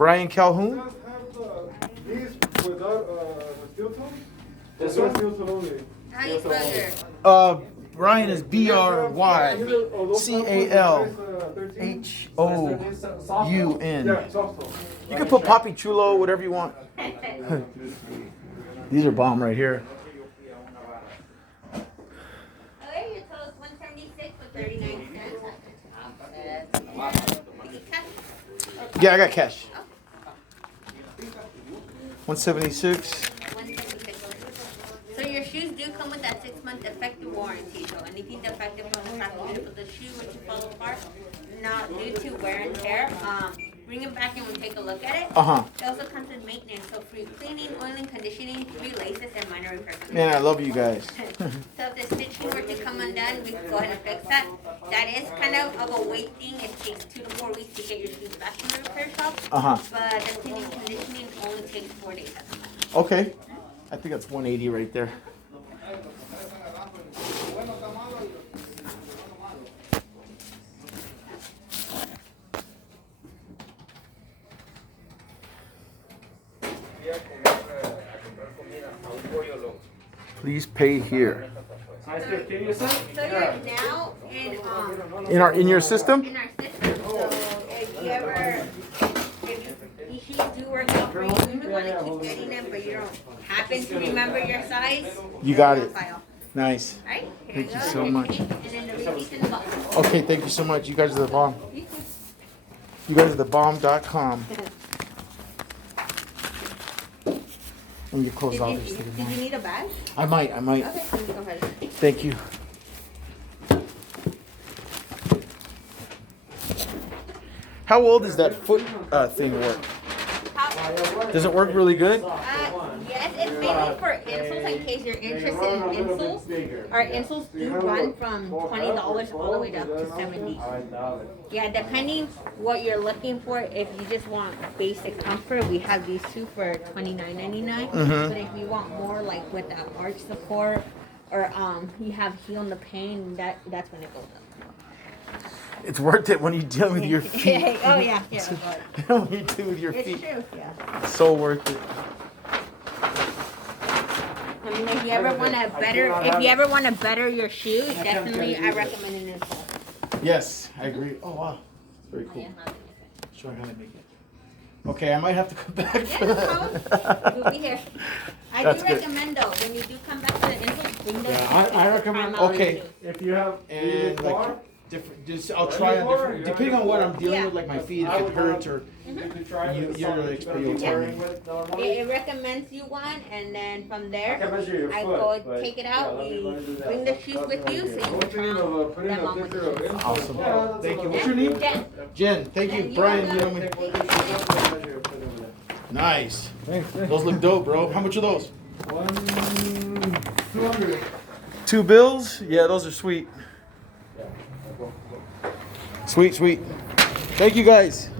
Brian Calhoun. Does have these without steel toes? Yes, sir. Steel toe only. How you spell your? Brian is BRYCHOUN. Yeah, soft toe. You can put Papi Chulo, whatever you want. These are bomb right here. Okay, your total is 176 with 39 cents. Yeah, I got cash. 176. So your shoes do come with that 6-month effective warranty. So anything defective from the factory for the shoe which you fall apart, not due to wear and tear, bring it back and we'll take a look at it. It also comes with maintenance, so free cleaning, oiling, conditioning, free laces, and minor repairs. Man, I love you guys. So if the stitching were to come undone, we can go ahead and fix that. That is kind of a wait thing. It takes 2 to 4 weeks to get your shoes back from the repair shop. But the cleaning and conditioning only takes 4 days at the most. Okay. I think that's 180 right there. Please pay here. So you're now In your system? in our system. So if you ever, if you do work out for you, you want to keep getting them, but you don't happen to remember your size. You got it. File. Nice. All right, here Thank you you go. so much. And then the receipt's in the box. Okay, thank you so much. You guys are the bomb. You guys are the bomb.com. And you close off this Did thing. you need a bag? I might. Okay, let me go ahead. Thank you. How old does that foot thing work? Does it work really good? Yes, it's mainly for insoles in case you're interested in insoles. Our insoles do run from $20 all the way up to $70. Yeah, depending what you're looking for. If you just want basic comfort, we have these two for $29.99. But if you want more like with that arch support or you have heel in the pain, that's when it goes up. It's worth it when you deal with your feet. Oh yeah. When you deal with your It's feet. true, yeah. So worth it. I mean, if you ever want to better your shoe, definitely I recommend an insole. Yes, I agree. Oh wow, very cool. Show me how to make it. Okay, I might have to come back. Yeah, no problem. We'll be here. I That's do good. recommend though, when you do come back to the insoles, bring those. I recommend. Okay. If you have And like different, just I'll try on different, depending on what I'm dealing with, like my feet, if it hurts or you're the expert. You'll tell me. It recommends you one, and then from there, I can measure your I foot, go but take it out. yeah, We let me do that. bring the shoes with you, so you can try them on with the shoes. Awesome. Thank you. What's your name? Jen. Jen. Thank you. Brian, you know me. Nice. Those look dope, bro. How much are those? 200. 2 bills? Yeah, those are sweet. Sweet. Thank you guys.